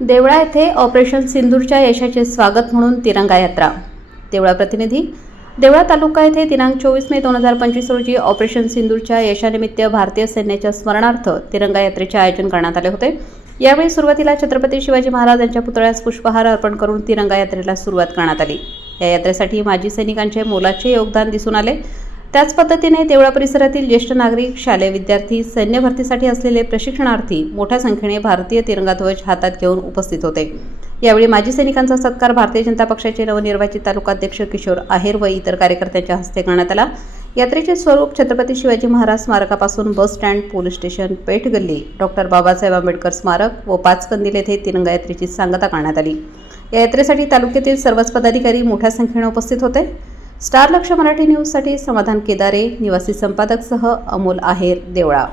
देवळा येथे ऑपरेशन सिंदूरच्या यशाचे स्वागत म्हणून तिरंगा यात्रा. देवळा प्रतिनिधी देवळा तालुका येथे दिनांक चोवीस मे दोन हजार पंचवीस रोजी ऑपरेशन सिंदूरच्या यशानिमित्त भारतीय सैन्याच्या स्मरणार्थ तिरंगा यात्रेचे आयोजन करण्यात आले होते. यावेळी सुरुवातीला छत्रपती शिवाजी महाराज यांच्या पुतळ्यास पुष्पहार अर्पण करून तिरंगा यात्रेला सुरुवात करण्यात आली. या यात्रेसाठी माजी सैनिकांचे मोलाचे योगदान दिसून आले. त्याच पद्धतीने देवळा परिसरातील ज्येष्ठ नागरिक शालेय विद्यार्थी सैन्य भरतीसाठी असलेले प्रशिक्षणार्थी मोठ्या संख्येने भारतीय तिरंगा ध्वज हातात घेऊन उपस्थित होते. यावेळी माजी सैनिकांचा सत्कार भारतीय जनता पक्षाचे नवनिर्वाचित तालुकाध्यक्ष किशोर आहेर व इतर कार्यकर्त्यांच्या हस्ते करण्यात आला. यात्रेचे स्वरूप छत्रपती शिवाजी महाराज स्मारकापासून बस स्टँड पोलीस स्टेशन पेठ गल्ली डॉक्टर बाबासाहेब आंबेडकर स्मारक व पाचकंदील येथे तिरंगा यात्रेची सांगता करण्यात आली. या यात्रेसाठी तालुक्यातील सर्वच पदाधिकारी मोठ्या संख्येने उपस्थित होते. स्टार लक्ष मराठी न्यूजसाठी समाधान केदारे निवासी संपादकसह अमोल आहेर देवळा.